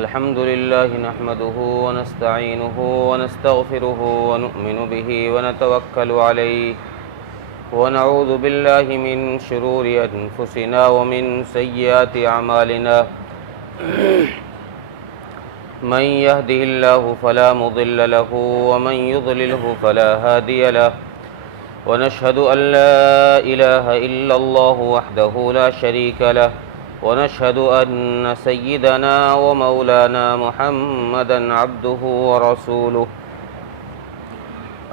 الحمد لله نحمده ونستعينه ونستغفره ونؤمن به ونتوكل عليه ونعوذ بالله من شرور أنفسنا ومن سيئات أعمالنا من يهده الله فلا مضل له ومن يضلله فلا هادي له ونشهد أن لا إله إلا الله وحده لا شريك له ونشهد أن سيدنا ومولانا محمدا عبده ورسوله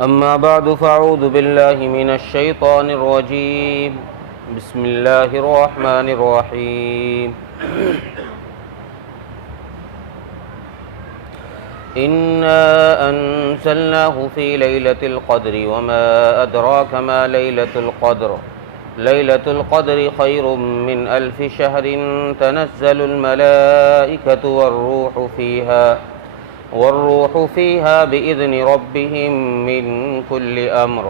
أما بعد فأعوذ بالله من الشيطان الرجيم بسم الله الرحمن الرحيم إنا أنزلناه في ليلة القدر وما أدراك ما ليلة القدر ليلة القدر خير من 1000 شهر تنزل الملائكة والروح فيها بإذن ربهم من كل أمر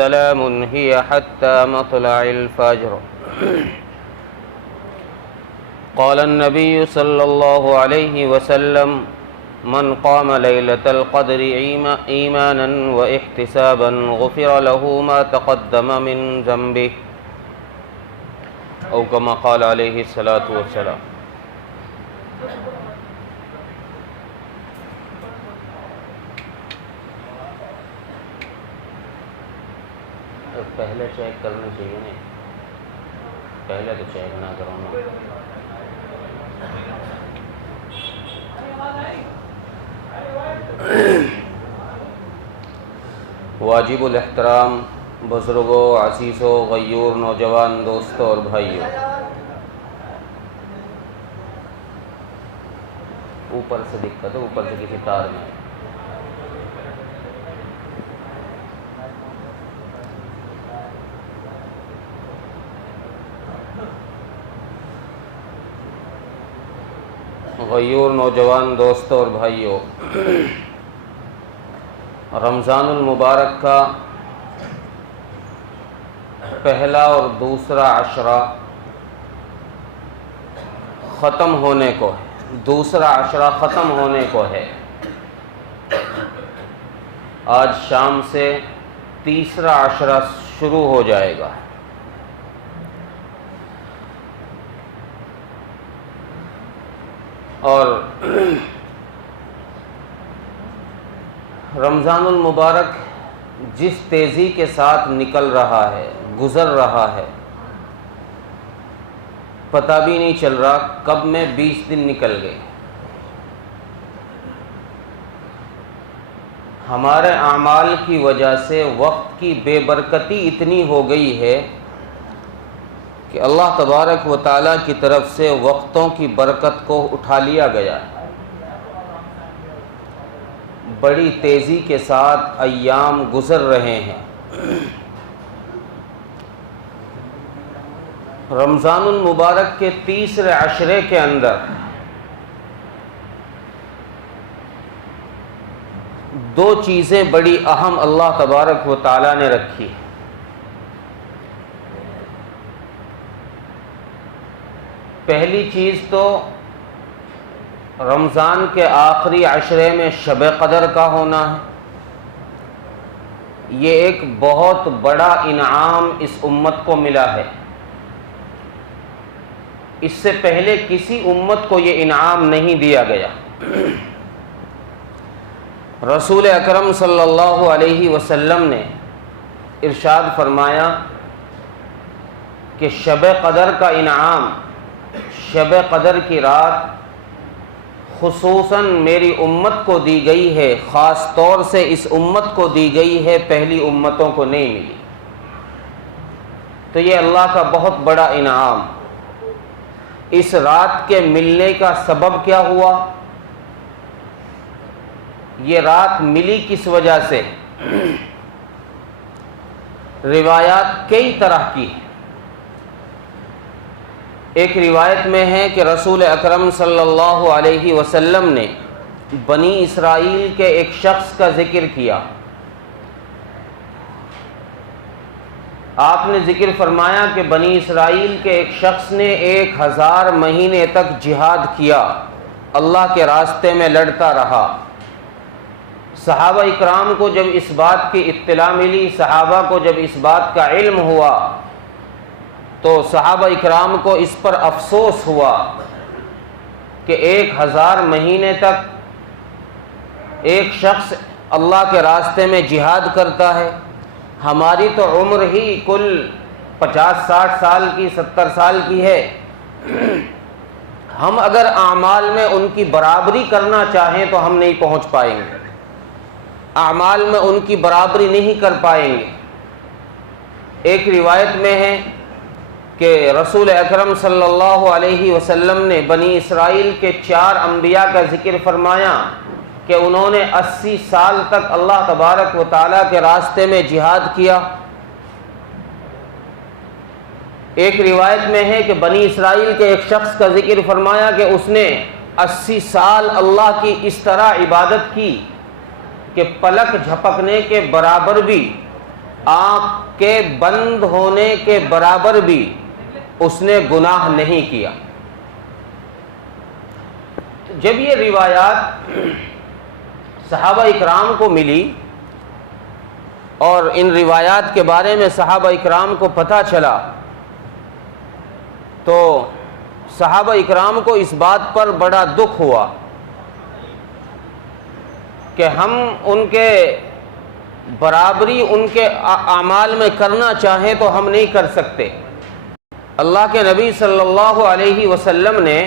سلام هي حتى مطلع الفجر قال النبي صلى الله عليه وسلم من قام ليلة القدر إيمانا واحتسابا غفر له ما تقدم من ذنبه أو كما قال عليه الصلاة والسلام۔ پہلے چیک کرنا چاہیے نا، پہلے تو چیک نہ کرو نا۔ واجب الاحترام بزرگوں، عزیزوں، غیور نوجوان دوستوں اور بھائیوں، اوپر سے دقت ہے، اوپر سے کسی تار میں غیور نوجوان دوستوں اور بھائیوں، رمضان المبارک کا پہلا اور دوسرا عشرہ ختم ہونے کو ہے، دوسرا عشرہ ختم ہونے کو ہے۔ آج شام سے تیسرا عشرہ شروع ہو جائے گا۔ اور رمضان المبارک جس تیزی کے ساتھ نکل رہا ہے، گزر رہا ہے، پتہ بھی نہیں چل رہا کب میں 20 دن نکل گئے۔ ہمارے اعمال کی وجہ سے وقت کی بے برکتی اتنی ہو گئی ہے کہ اللہ تبارک و تعالیٰ کی طرف سے وقتوں کی برکت کو اٹھا لیا گیا۔ بڑی تیزی کے ساتھ ایام گزر رہے ہیں۔ رمضان المبارک کے تیسرے عشرے کے اندر دو چیزیں بڑی اہم اللہ تبارک و تعالیٰ نے رکھی۔ پہلی چیز تو رمضان کے آخری عشرے میں شب قدر کا ہونا ہے۔ یہ ایک بہت بڑا انعام اس امت کو ملا ہے۔ اس سے پہلے کسی امت کو یہ انعام نہیں دیا گیا۔ رسول اکرم صلی اللہ علیہ وسلم نے ارشاد فرمایا کہ شب قدر کا انعام، شب قدر کی رات خصوصاً میری امت کو دی گئی ہے، خاص طور سے اس امت کو دی گئی ہے، پہلی امتوں کو نہیں ملی۔ تو یہ اللہ کا بہت بڑا انعام۔ اس رات کے ملنے کا سبب کیا ہوا؟ یہ رات ملی کس وجہ سے؟ روایات کئی طرح کی ہیں۔ ایک روایت میں ہے کہ رسول اکرم صلی اللہ علیہ وسلم نے بنی اسرائیل کے ایک شخص کا ذکر کیا آپ نے ذکر فرمایا کہ بنی اسرائیل کے ایک شخص نے 1000 مہینے تک جہاد کیا، اللہ کے راستے میں لڑتا رہا۔ صحابہ اکرام کو جب اس بات کی اطلاع ملی، صحابہ کو جب اس بات کا علم ہوا، تو صحابہ اکرام کو اس پر افسوس ہوا کہ 1000 مہینے تک ایک شخص اللہ کے راستے میں جہاد کرتا ہے، ہماری تو عمر ہی کل 50-60 سال کی 70 سال کی ہے، ہم اگر اعمال میں ان کی برابری کرنا چاہیں تو ہم نہیں پہنچ پائیں گے، اعمال میں ان کی برابری نہیں کر پائیں گے۔ ایک روایت میں ہے کہ رسول اکرم صلی اللہ علیہ وسلم نے بنی اسرائیل کے 4 انبیاء کا ذکر فرمایا کہ انہوں نے 80 سال تک اللہ تبارک و تعالیٰ کے راستے میں جہاد کیا۔ ایک روایت میں ہے کہ بنی اسرائیل کے ایک شخص کا ذکر فرمایا کہ اس نے 80 سال اللہ کی اس طرح عبادت کی کہ پلک جھپکنے کے برابر بھی، آنکھ کے بند ہونے کے برابر بھی اس نے گناہ نہیں کیا۔ جب یہ روایات صحابہ اکرام کو ملی اور ان روایات کے بارے میں صحابہ اکرام کو پتہ چلا، تو صحابہ اکرام کو اس بات پر بڑا دکھ ہوا کہ ہم ان کے برابری ان کے اعمال میں کرنا چاہیں تو ہم نہیں کر سکتے۔ اللہ کے نبی صلی اللہ علیہ وسلم نے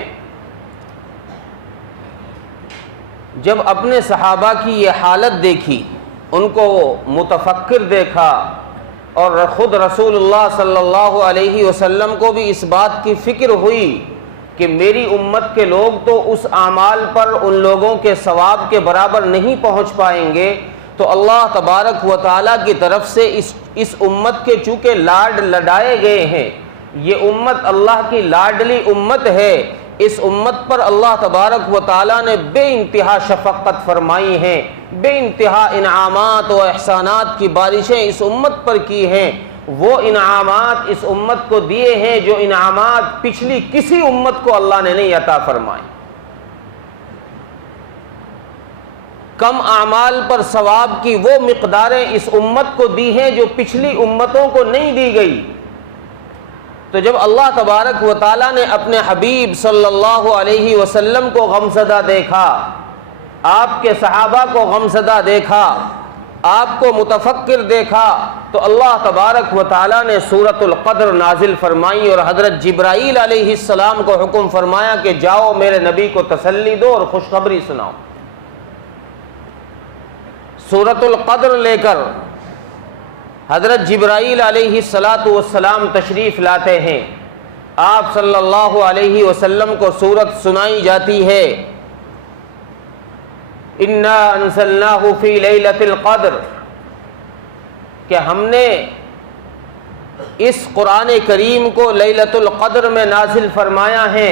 جب اپنے صحابہ کی یہ حالت دیکھی، ان کو متفکر دیکھا، اور خود رسول اللہ صلی اللہ علیہ وسلم کو بھی اس بات کی فکر ہوئی کہ میری امت کے لوگ تو اس اعمال پر ان لوگوں کے ثواب کے برابر نہیں پہنچ پائیں گے، تو اللہ تبارک و تعالیٰ کی طرف سے اس امت کے چونکہ لاڈ لڈائے گئے ہیں، یہ امت اللہ کی لاڈلی امت ہے، اس امت پر اللہ تبارک و تعالیٰ نے بے انتہا شفقت فرمائی ہے، بے انتہا انعامات و احسانات کی بارشیں اس امت پر کی ہیں، وہ انعامات اس امت کو دیے ہیں جو انعامات پچھلی کسی امت کو اللہ نے نہیں عطا فرمائے۔ کم اعمال پر ثواب کی وہ مقداریں اس امت کو دی ہیں جو پچھلی امتوں کو نہیں دی گئی۔ تو جب اللہ تبارک و تعالیٰ نے اپنے حبیب صلی اللہ علیہ وسلم کو غمزدہ دیکھا، آپ کے صحابہ کو غمزدہ دیکھا، آپ کو متفکر دیکھا، تو اللہ تبارک و تعالیٰ نے سورۃ القدر نازل فرمائی اور حضرت جبرائیل علیہ السلام کو حکم فرمایا کہ جاؤ میرے نبی کو تسلی دو اور خوشخبری سناؤ۔ سورۃ القدر لے کر حضرت جبرائیل علیہ السلام تشریف لاتے ہیں، آپ صلی اللہ علیہ وسلم کو سورت سنائی جاتی ہے، انا انزلناہ فی لیلۃ القدر، کہ ہم نے اس قرآن کریم کو لیلۃ القدر میں نازل فرمایا ہے،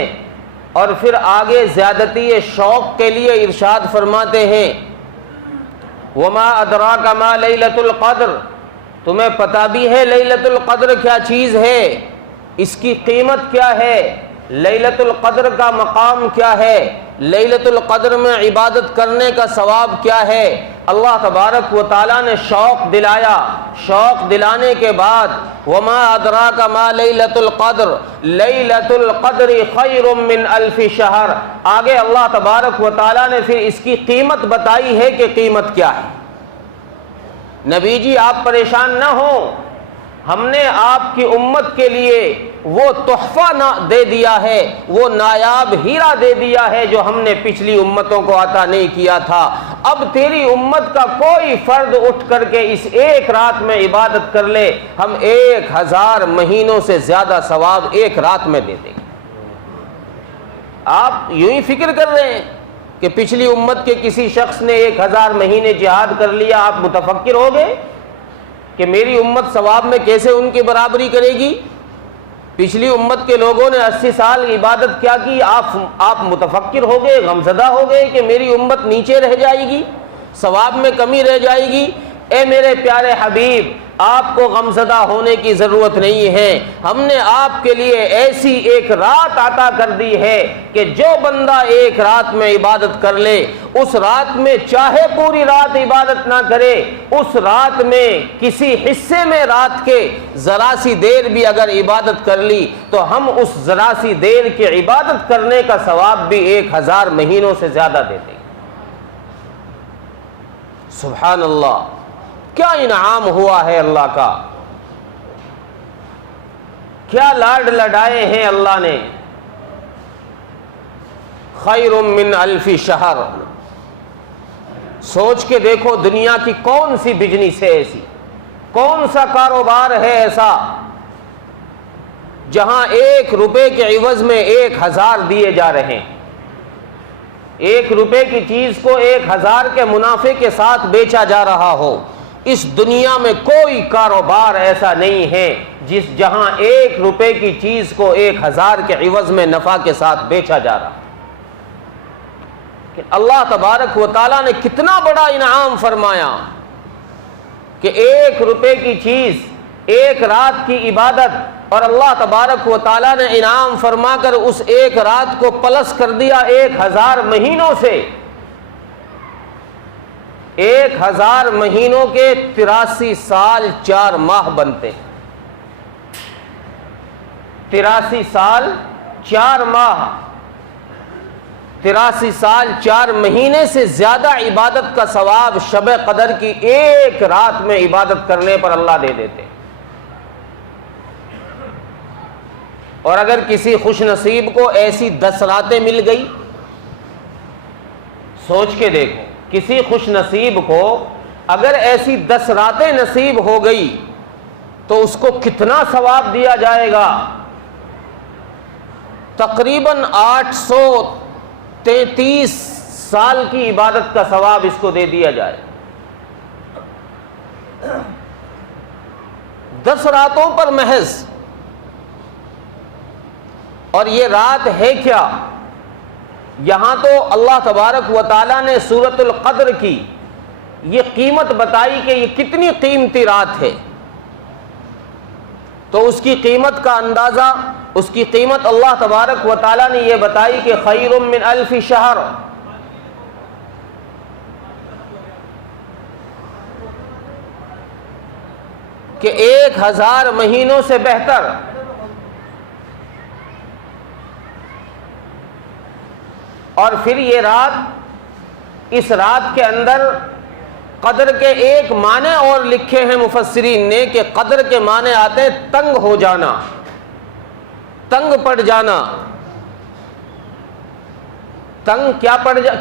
اور پھر آگے زیادتی شوق کے لیے ارشاد فرماتے ہیں وما ادراک ما لیلۃ القدر، تمہیں پتہ بھی ہے لیلۃ القدر کیا چیز ہے، اس کی قیمت کیا ہے، لیلۃ القدر کا مقام کیا ہے، لیلۃ القدر میں عبادت کرنے کا ثواب کیا ہے۔ اللہ تبارک و تعالیٰ نے شوق دلایا، شوق دلانے کے بعد وما ادراک ما لیلۃ القدر لیلۃ القدر خیر من الف شہر، آگے اللہ تبارک و تعالیٰ نے پھر اس کی قیمت بتائی ہے کہ قیمت کیا ہے۔ نبی جی آپ پریشان نہ ہوں، ہم نے آپ کی امت کے لیے وہ تحفہ دے دیا ہے، وہ نایاب ہیرا دے دیا ہے جو ہم نے پچھلی امتوں کو عطا نہیں کیا تھا۔ اب تیری امت کا کوئی فرد اٹھ کر کے اس ایک رات میں عبادت کر لے، ہم 1000 مہینوں سے زیادہ ثواب ایک رات میں دے دیں گے۔ آپ یوں ہی فکر کر رہے ہیں کہ پچھلی امت کے کسی شخص نے 1000 مہینے جہاد کر لیا، آپ متفکر ہو گئے کہ میری امت ثواب میں کیسے ان کی برابری کرے گی؟ پچھلی امت کے لوگوں نے 80 سال عبادت کیا کی، آپ متفکر ہو گئے، غمزدہ ہو گئے کہ میری امت نیچے رہ جائے گی، ثواب میں کمی رہ جائے گی۔ اے میرے پیارے حبیب، آپ کو غمزدہ ہونے کی ضرورت نہیں ہے۔ ہم نے آپ کے لیے ایسی ایک رات عطا کر دی ہے کہ جو بندہ ایک رات میں عبادت کر لے، اس رات میں چاہے پوری رات عبادت نہ کرے، اس رات میں کسی حصے میں رات کے ذرا سی دیر بھی اگر عبادت کر لی تو ہم اس ذرا سی دیر کی عبادت کرنے کا ثواب بھی 1000 مہینوں سے زیادہ دیتے ہیں۔ سبحان اللہ، کیا انعام ہوا ہے اللہ کا، کیا لاڈ لڈائے ہیں اللہ نے۔ خیر من 1000 شہر، سوچ کے دیکھو دنیا کی کون سی بزنس ہے ایسی، کون سا کاروبار ہے ایسا جہاں 1 روپے کے عوض میں 1000 دیے جا رہے ہیں۔ 1 روپے کی چیز کو 1000 کے منافع کے ساتھ بیچا جا رہا ہو۔ اس دنیا میں کوئی کاروبار ایسا نہیں ہے جہاں 1 روپے کی چیز کو 1000 کے عوض میں نفع کے ساتھ بیچا جا رہا۔ کہ اللہ تبارک و تعالیٰ نے کتنا بڑا انعام فرمایا کہ 1 روپے کی چیز، 1 رات کی عبادت، اور اللہ تبارک و تعالیٰ نے انعام فرما کر اس 1 رات کو پلس کر دیا 1000 مہینوں سے۔ 1000 مہینوں کے 83 سال 4 ماہ بنتے ہیں۔ 83 سال 4 ماہ، 83 سال 4 مہینے سے زیادہ عبادت کا ثواب شب قدر کی 1 رات میں عبادت کرنے پر اللہ دے دیتے۔ اور اگر کسی خوش نصیب کو ایسی 10 راتیں مل گئی، سوچ کے دیکھو، کسی خوش نصیب کو اگر ایسی 10 راتیں نصیب ہو گئی تو اس کو کتنا ثواب دیا جائے گا؟ تقریباً 833 سال کی عبادت کا ثواب اس کو دے دیا جائے۔ 10 راتوں پر محض۔ اور یہ رات ہے کیا؟ یہاں تو اللہ تبارک و تعالیٰ نے سورۃ القدر کی یہ قیمت بتائی کہ یہ کتنی قیمتی رات ہے، تو اس کی قیمت کا اندازہ، اس کی قیمت اللہ تبارک و تعالیٰ نے یہ بتائی کہ خیر من 1000 شہر، کہ 1000 مہینوں سے بہتر۔ اور پھر یہ رات، اس رات کے اندر قدر کے ایک معنی اور لکھے ہیں مفسرین نے کہ قدر کے معنی آتے ہیں تنگ ہو جانا، تنگ پڑ جانا۔ تنگ کیا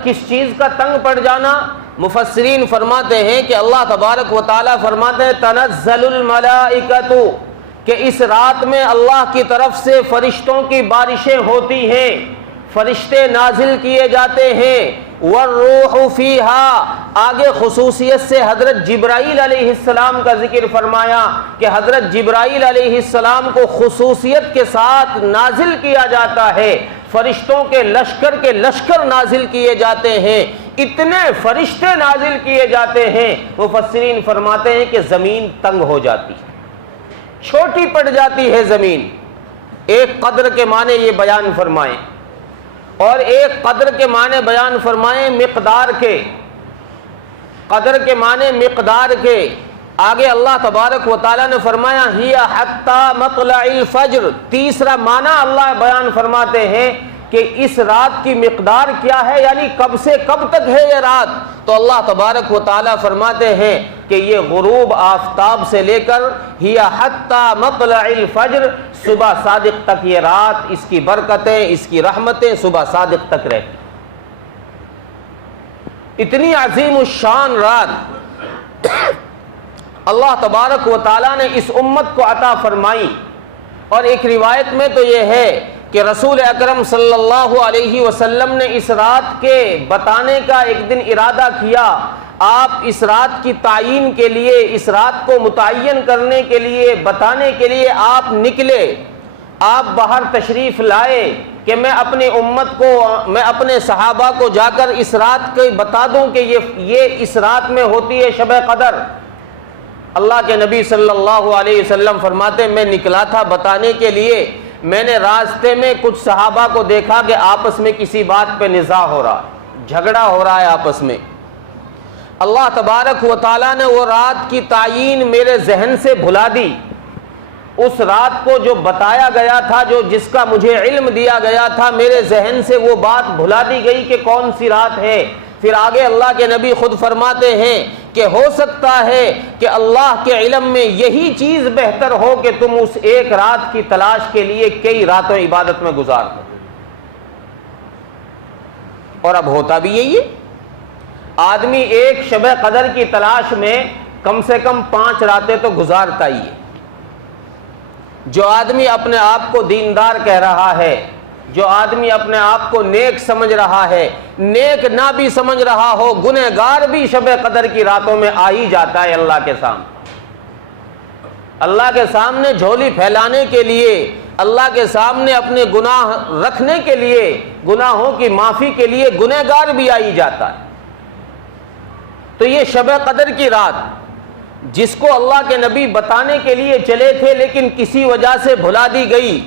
کس چیز کا تنگ پڑ جانا؟ مفسرین فرماتے ہیں کہ اللہ تبارک و تعالیٰ فرماتے ہیں تنزل الملائکۃ، کہ اس رات میں اللہ کی طرف سے فرشتوں کی بارشیں ہوتی ہیں، فرشتے نازل کیے جاتے ہیں۔ والروح فیہا، آگے خصوصیت سے حضرت جبرائیل علیہ السلام کا ذکر فرمایا کہ حضرت جبرائیل علیہ السلام کو خصوصیت کے ساتھ نازل کیا جاتا ہے، فرشتوں کے لشکر نازل کیے جاتے ہیں، اتنے فرشتے نازل کیے جاتے ہیں، مفسرین فرماتے ہیں کہ زمین تنگ ہو جاتی ہے، چھوٹی پڑ جاتی ہے زمین۔ ایک قدر کے معنی یہ بیان فرمائیں، اور ایک قدر کے معنی بیان فرمائیں مقدار کے، قدر کے معنی مقدار کے۔ آگے اللہ تبارک و تعالیٰ نے فرمایا ہی حتی مطلع الفجر، تیسرا معنی اللہ بیان فرماتے ہیں کہ اس رات کی مقدار کیا ہے، یعنی کب سے کب تک ہے یہ رات، تو اللہ تبارک و تعالیٰ فرماتے ہیں کہ یہ غروب آفتاب سے لے کر ہی حتی مطلع الفجر، صبح صادق تک یہ رات، اس کی برکتیں، اس کی رحمتیں صبح صادق تک رہتی۔ اتنی عظیم الشان رات اللہ تبارک و تعالیٰ نے اس امت کو عطا فرمائی۔ اور ایک روایت میں تو یہ ہے کہ رسول اکرم صلی اللہ علیہ وسلم نے اس رات کے بتانے کا ایک دن ارادہ کیا۔ آپ اس رات کی تعیین کے لیے، اس رات کو متعین کرنے کے لیے، بتانے کے لیے آپ نکلے، آپ باہر تشریف لائے کہ میں اپنی امت کو، میں اپنے صحابہ کو جا کر اس رات کو بتا دوں کہ یہ اس رات میں ہوتی ہے شب قدر۔ اللہ کے نبی صلی اللہ علیہ وسلم فرماتے ہیں میں نکلا تھا بتانے کے لیے، میں نے راستے میں کچھ صحابہ کو دیکھا کہ آپس میں کسی بات پہ نزاع ہو رہا، جھگڑا ہو رہا ہے آپس میں۔ اللہ تبارک و تعالیٰ نے وہ رات کی تعیین میرے ذہن سے بھلا دی، اس رات کو جو بتایا گیا تھا، جو جس کا مجھے علم دیا گیا تھا، میرے ذہن سے وہ بات بھلا دی گئی کہ کون سی رات ہے۔ پھر آگے اللہ کے نبی خود فرماتے ہیں کہ ہو سکتا ہے کہ اللہ کے علم میں یہی چیز بہتر ہو کہ تم اس ایک رات کی تلاش کے لیے کئی راتوں عبادت میں گزار دو۔ اور اب ہوتا بھی یہی ہے، آدمی ایک شب قدر کی تلاش میں کم سے کم 5 راتیں تو گزارتا ہی ہے۔ جو آدمی اپنے آپ کو دیندار کہہ رہا ہے، جو آدمی اپنے آپ کو نیک سمجھ رہا ہے، نیک نہ بھی سمجھ رہا ہو، گنہگار بھی شب قدر کی راتوں میں آ ہی جاتا ہے اللہ کے سامنے۔ اللہ کے سامنے جھولی پھیلانے کے لیے، اللہ کے سامنے اپنے گناہ رکھنے کے لیے، گناہوں کی معافی کے لیے گنہگار بھی آ ہی جاتا ہے۔ تو یہ شب قدر کی رات جس کو اللہ کے نبی بتانے کے لیے چلے تھے لیکن کسی وجہ سے بھلا دی گئی،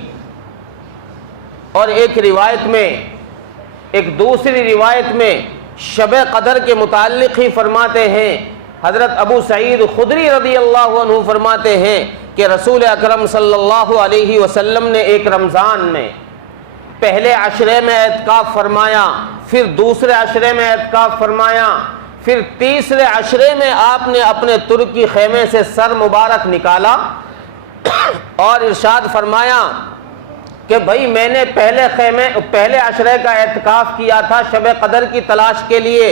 اور ایک روایت میں، ایک دوسری روایت میں شب قدر کے متعلق ہی فرماتے ہیں، حضرت ابو سعید خدری رضی اللہ عنہ فرماتے ہیں کہ رسول اکرم صلی اللہ علیہ وسلم نے ایک رمضان میں پہلے عشرے میں اعتکاف فرمایا، پھر دوسرے عشرے میں اعتکاف فرمایا، پھر تیسرے عشرے میں آپ نے اپنے ترکی خیمے سے سر مبارک نکالا اور ارشاد فرمایا کہ بھائی میں نے پہلے عشرے کا اعتکاف کیا تھا شب قدر کی تلاش کے لیے،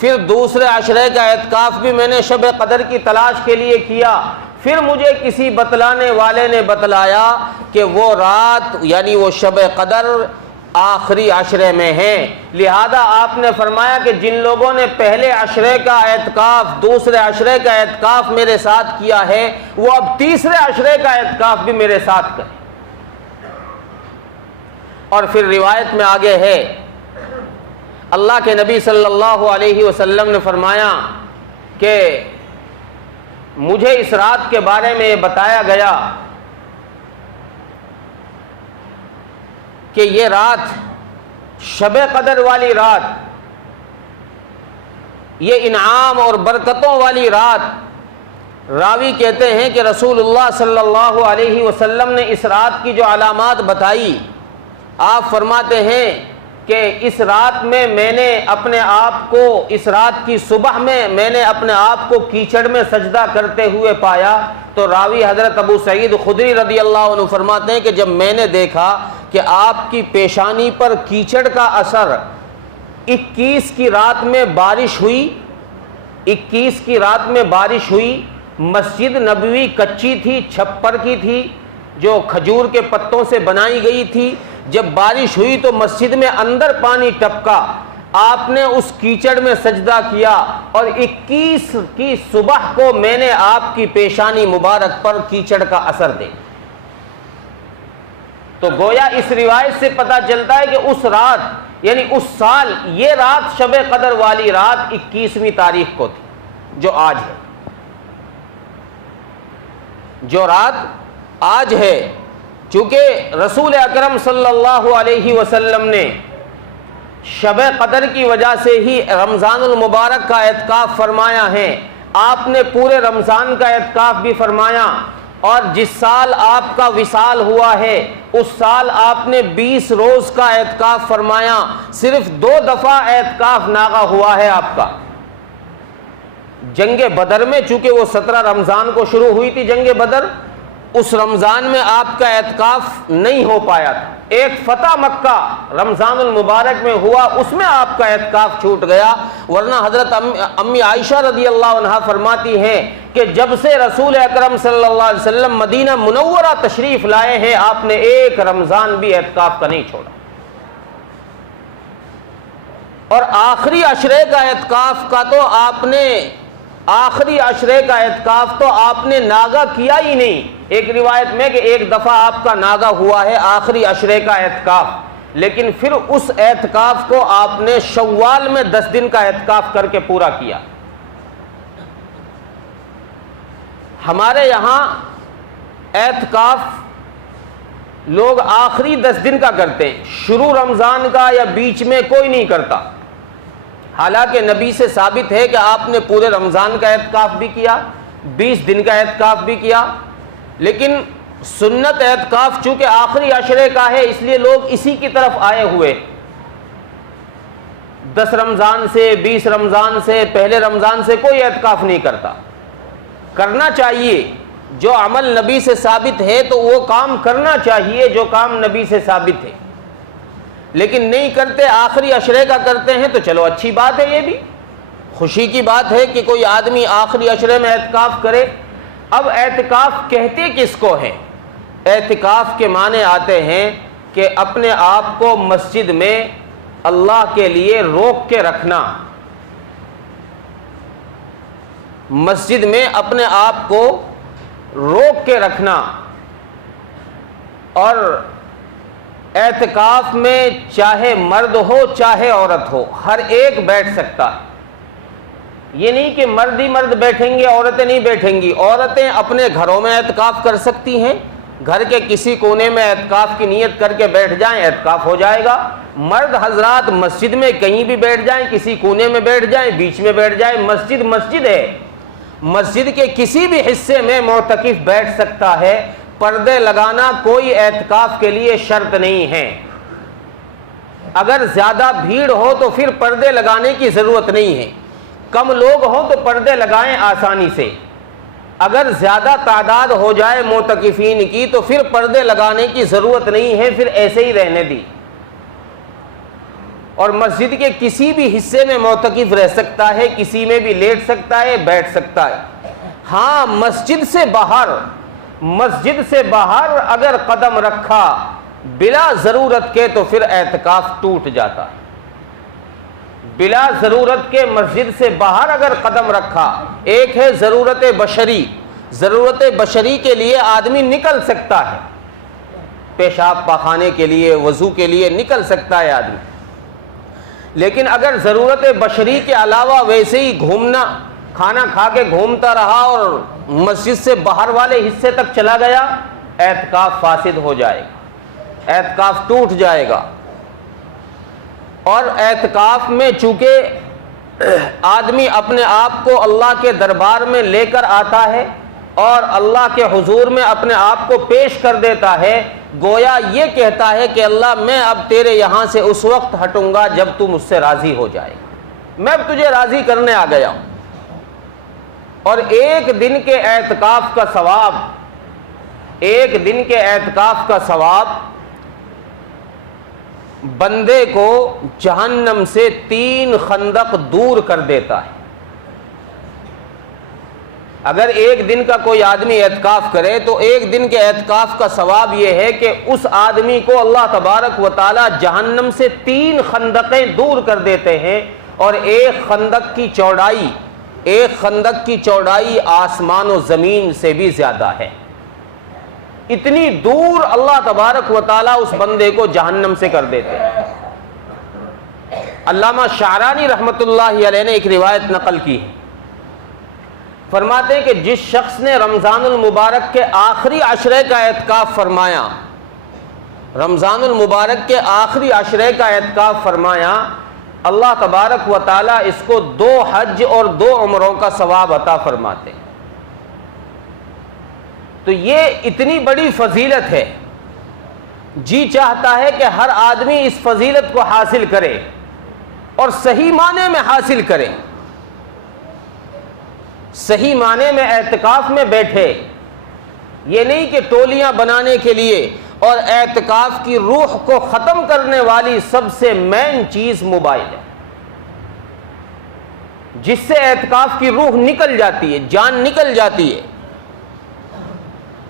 پھر دوسرے عشرے کا اعتکاف بھی میں نے شب قدر کی تلاش کے لیے کیا، پھر مجھے کسی بتلانے والے نے بتلایا کہ وہ رات یعنی وہ شب قدر آخری عشرے میں ہیں۔ لہذا آپ نے فرمایا کہ جن لوگوں نے پہلے عشرے کا اعتکاف، دوسرے عشرے کا اعتکاف میرے ساتھ کیا ہے، وہ اب تیسرے عشرے کا اعتکاف بھی میرے ساتھ کریں۔ اور پھر روایت میں آگے ہے، اللہ کے نبی صلی اللہ علیہ وسلم نے فرمایا کہ مجھے اس رات کے بارے میں بتایا گیا کہ یہ رات شب قدر والی رات، یہ انعام اور برکتوں والی رات، راوی کہتے ہیں کہ رسول اللہ صلی اللہ علیہ وسلم نے اس رات کی جو علامات بتائی، آپ فرماتے ہیں کہ اس رات میں میں نے اپنے آپ کو، اس رات کی صبح میں نے اپنے آپ کو کیچڑ میں سجدہ کرتے ہوئے پایا۔ تو راوی حضرت ابو سعید خدری رضی اللہ عنہ فرماتے ہیں کہ جب میں نے دیکھا کہ آپ کی پیشانی پر کیچڑ کا اثر، 21 کی رات میں بارش ہوئی، 21 کی رات میں بارش ہوئی، مسجد نبوی کچی تھی، چھپر کی تھی جو کھجور کے پتوں سے بنائی گئی تھی، جب بارش ہوئی تو مسجد میں اندر پانی ٹپکا، آپ نے اس کیچڑ میں سجدہ کیا، اور 21 کی صبح کو میں نے آپ کی پیشانی مبارک پر کیچڑ کا اثر دیکھا۔ تو گویا اس روایت سے پتہ چلتا ہے کہ اس رات یعنی اس سال یہ رات شب قدر والی رات 21ویں تاریخ کو تھی جو آج ہے، جو رات آج ہے۔ چونکہ رسول اکرم صلی اللہ علیہ وسلم نے شب قدر کی وجہ سے ہی رمضان المبارک کا اعتکاف فرمایا ہے، آپ نے پورے رمضان کا اعتکاف بھی فرمایا، اور جس سال آپ کا وصال ہوا ہے اس سال آپ نے 20 روز کا اعتکاف فرمایا، صرف 2 دفعہ اعتکاف ناغہ ہوا ہے آپ کا۔ جنگ بدر میں، چونکہ وہ 17 رمضان کو شروع ہوئی تھی جنگ بدر، اس رمضان میں آپ کا اعتکاف نہیں ہو پایا تھا، ایک فتح مکہ رمضان المبارک میں ہوا، اس میں آپ کا اعتکاف چھوٹ گیا، ورنہ حضرت امی عائشہ رضی اللہ عنہا فرماتی ہیں کہ جب سے رسول اکرم صلی اللہ علیہ وسلم مدینہ منورہ تشریف لائے ہیں آپ نے ایک رمضان بھی اعتکاف کا نہیں چھوڑا، اور آخری عشرے کا اعتکاف کا تو آپ نے آپ نے ناغہ کیا ہی نہیں۔ ایک روایت میں کہ ایک دفعہ آپ کا ناغہ ہوا ہے آخری عشرے کا اعتکاف، لیکن پھر اس اعتکاف کو آپ نے شوال میں 10 دن کا اعتکاف کر کے پورا کیا۔ ہمارے یہاں اعتکاف لوگ آخری 10 دن کا کرتے ہیں، شروع رمضان کا یا بیچ میں کوئی نہیں کرتا، حالانکہ نبی سے ثابت ہے کہ آپ نے پورے رمضان کا اعتکاف بھی کیا، 20 دن کا اعتکاف بھی کیا، لیکن سنت اعتکاف چونکہ آخری عشرے کا ہے اس لیے لوگ اسی کی طرف آئے ہوئے، 10 رمضان سے 20 رمضان سے پہلے رمضان سے کوئی اعتکاف نہیں کرتا۔ کرنا چاہیے، جو عمل نبی سے ثابت ہے تو وہ کام کرنا چاہیے جو کام نبی سے ثابت ہے، لیکن نہیں کرتے، آخری عشرے کا کرتے ہیں تو چلو اچھی بات ہے، یہ بھی خوشی کی بات ہے کہ کوئی آدمی آخری عشرے میں اعتکاف کرے۔ اب اعتکاف کہتے کس کو ہیں؟ اعتکاف کے معنی آتے ہیں کہ اپنے آپ کو مسجد میں اللہ کے لیے روک کے رکھنا، مسجد میں اپنے آپ کو روک کے رکھنا، اور اعتکاف میں چاہے مرد ہو چاہے عورت ہو ہر ایک بیٹھ سکتا ہے، یہ نہیں کہ مرد ہی مرد بیٹھیں گے عورتیں نہیں بیٹھیں گی، عورتیں اپنے گھروں میں اعتکاف کر سکتی ہیں، گھر کے کسی کونے میں اعتکاف کی نیت کر کے بیٹھ جائیں، اعتکاف ہو جائے گا۔ مرد حضرات مسجد میں کہیں بھی بیٹھ جائیں، کسی کونے میں بیٹھ جائیں، بیچ میں بیٹھ جائیں، مسجد مسجد ہے، مسجد کے کسی بھی حصے میں معتکف بیٹھ سکتا ہے، پردے لگانا کوئی اعتکاف کے لیے شرط نہیں ہے۔ اگر زیادہ بھیڑ ہو تو پھر پردے لگانے کی ضرورت نہیں ہے، کم لوگ ہوں تو پردے لگائیں آسانی سے، اگر زیادہ تعداد ہو جائے معتکفین کی تو پھر پردے لگانے کی ضرورت نہیں ہے، پھر ایسے ہی رہنے دی، اور مسجد کے کسی بھی حصے میں معتکف رہ سکتا ہے، کسی میں بھی لیٹ سکتا ہے، بیٹھ سکتا ہے۔ ہاں مسجد سے باہر اگر قدم رکھا بلا ضرورت کے تو پھر اعتکاف ٹوٹ جاتا ہے، بلا ضرورت کے مسجد سے باہر اگر قدم رکھا، ایک ہے ضرورت بشری کے لیے آدمی نکل سکتا ہے، پیشاب پاخانے کے لیے وضو کے لیے نکل سکتا ہے آدمی، لیکن اگر ضرورت بشری کے علاوہ ویسے ہی گھومنا، کھانا کھا کے گھومتا رہا اور مسجد سے باہر والے حصے تک چلا گیا، اعتکاف فاسد ہو جائے گا، اعتکاف ٹوٹ جائے گا۔ اور اعتکاف میں چونکہ آدمی اپنے آپ کو اللہ کے دربار میں لے کر آتا ہے اور اللہ کے حضور میں اپنے آپ کو پیش کر دیتا ہے، گویا یہ کہتا ہے کہ اللہ میں اب تیرے یہاں سے اس وقت ہٹوں گا جب تو مجھ سے راضی ہو جائے گا، میں اب تجھے راضی کرنے آ گیا ہوں۔ اور ایک دن کے اعتکاف کا ثواب بندے کو جہنم سے 3 خندق دور کر دیتا ہے۔ اگر ایک دن کا کوئی آدمی اعتکاف کرے تو ایک دن کے اعتکاف کا ثواب یہ ہے کہ اس آدمی کو اللہ تبارک و تعالی جہنم سے 3 خندقیں دور کر دیتے ہیں، اور ایک خندق کی چوڑائی آسمان و زمین سے بھی زیادہ ہے، اتنی دور اللہ تبارک و تعالی اس بندے کو جہنم سے کر دیتے ہیں۔ علامہ شعرانی رحمۃ اللہ علیہ نے ایک روایت نقل کی ہے، فرماتے ہیں کہ جس شخص نے رمضان المبارک کے آخری عشرے کا اعتکاف فرمایا، رمضان المبارک کے آخری عشرے کا اعتکاف فرمایا، اللہ تبارک و تعالی اس کو 2 حج اور 2 عمروں کا ثواب عطا فرماتے ہیں۔ تو یہ اتنی بڑی فضیلت ہے، جی چاہتا ہے کہ ہر آدمی اس فضیلت کو حاصل کرے اور صحیح معنی میں حاصل کرے، صحیح معنی میں اعتکاف میں بیٹھے، یہ نہیں کہ ٹولیاں بنانے کے لیے۔ اور اعتکاف کی روح کو ختم کرنے والی سب سے مین چیز موبائل ہے، جس سے اعتکاف کی روح نکل جاتی ہے، جان نکل جاتی ہے۔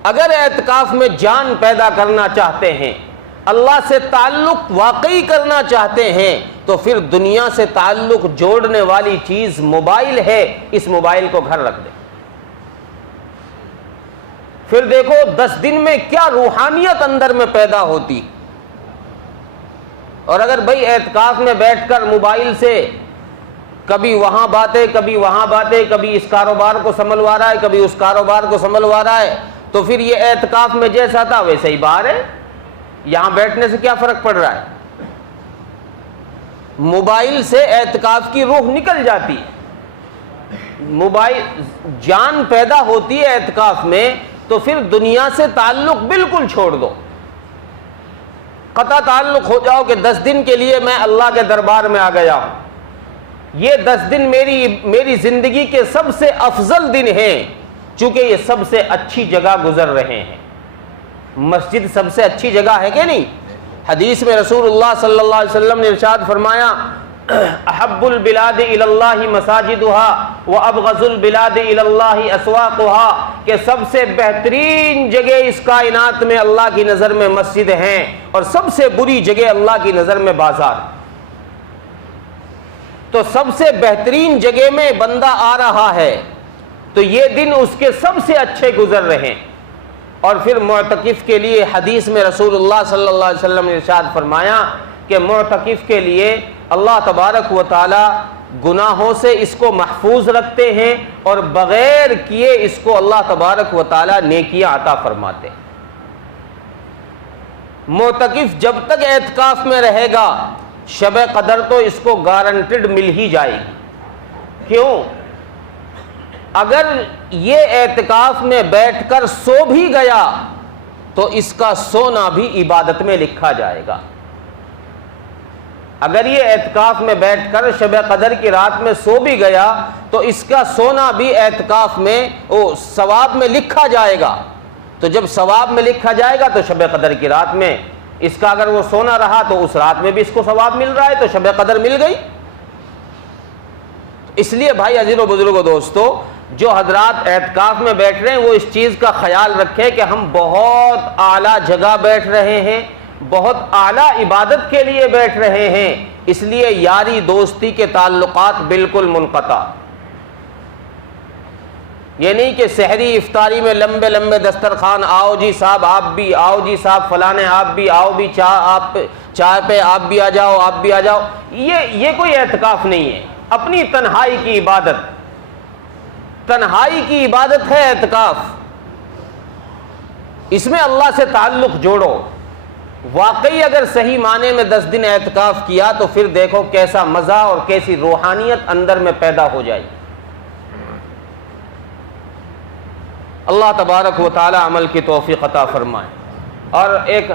اگر اعتکاف میں جان پیدا کرنا چاہتے ہیں، اللہ سے تعلق واقعی کرنا چاہتے ہیں، تو پھر دنیا سے تعلق جوڑنے والی چیز موبائل ہے، اس موبائل کو گھر رکھ دیں۔ پھر دیکھو 10 دن میں کیا روحانیت اندر میں پیدا ہوتی۔ اور اگر بھئی اعتکاف میں بیٹھ کر موبائل سے کبھی وہاں باتیں کبھی وہاں باتیں، کبھی اس کاروبار کو سنبھلوا رہا ہے کبھی اس کاروبار کو سنبھلوا رہا ہے، تو پھر یہ اعتکاف میں جیسا تھا ویسے ہی باہر ہے. یہاں بیٹھنے سے کیا فرق پڑ رہا ہے؟ موبائل سے اعتکاف کی روح نکل جاتی ہے. موبائل جان پیدا ہوتی ہے اعتکاف میں، تو پھر دنیا سے تعلق بالکل چھوڑ دو، قطع تعلق ہو جاؤ کہ 10 دن کے لیے میں اللہ کے دربار میں آ گیا ہوں. یہ 10 دن میری زندگی کے سب سے افضل دن ہیں، چونکہ یہ سب سے اچھی جگہ گزر رہے ہیں. مسجد سب سے اچھی جگہ ہے کہ نہیں؟ حدیث میں رسول اللہ صلی اللہ علیہ وسلم نے ارشاد فرمایا احب البلاد الی اللہ مساجدها وابغض البلاد الی اللہ اسواقها، کہ سب سے بہترین جگہ اس کائنات میں اللہ کی نظر میں مسجد ہیں، اور سب سے بری جگہ اللہ کی نظر میں بازار. تو سب سے بہترین جگہ میں بندہ آ رہا ہے تو یہ دن اس کے سب سے اچھے گزر رہے ہیں. اور پھر معتکف کے لیے حدیث میں رسول اللہ صلی اللہ علیہ وسلم نے ارشاد فرمایا کہ معتکف کے لیے اللہ تبارک و تعالی گناہوں سے اس کو محفوظ رکھتے ہیں، اور بغیر کیے اس کو اللہ تبارک و تعالی نیکیاں عطا فرماتے ہیں. معتکف جب تک اعتکاف میں رہے گا شب قدر تو اس کو گارنٹیڈ مل ہی جائے گی. کیوں؟ اگر یہ اعتکاف میں بیٹھ کر سو بھی گیا تو اس کا سونا بھی عبادت میں لکھا جائے گا. اگر یہ اعتکاف میں بیٹھ کر شب قدر کی رات میں سو بھی گیا تو اس کا سونا بھی اعتکاف میں ثواب میں لکھا جائے گا. تو جب ثواب میں لکھا جائے گا تو شب قدر کی رات میں اس کا اگر وہ سونا رہا تو اس رات میں بھی اس کو ثواب مل رہا ہے، تو شب قدر مل گئی. اس لیے بھائی عزیزو بزرگو دوستو، جو حضرات اعتکاف میں بیٹھ رہے ہیں وہ اس چیز کا خیال رکھیں کہ ہم بہت اعلیٰ جگہ بیٹھ رہے ہیں، بہت اعلیٰ عبادت کے لیے بیٹھ رہے ہیں، اس لیے یاری دوستی کے تعلقات بالکل منقطع. یہ نہیں کہ سحری افطاری میں لمبے لمبے دسترخوان، آؤ جی صاحب آپ بھی، آؤ جی صاحب فلانے آپ بھی، آؤ بھی چائے پہ آپ بھی آ جاؤ، آپ بھی آ جاؤ. یہ کوئی اعتکاف نہیں ہے. اپنی تنہائی کی عبادت، تنہائی کی عبادت ہے اعتکاف. اس میں اللہ سے تعلق جوڑو. واقعی اگر صحیح معنی میں 10 دن اعتکاف کیا تو پھر دیکھو کیسا مزہ اور کیسی روحانیت اندر میں پیدا ہو جائے. اللہ تبارک و تعالی عمل کی توفیق عطا فرمائے. اور ایک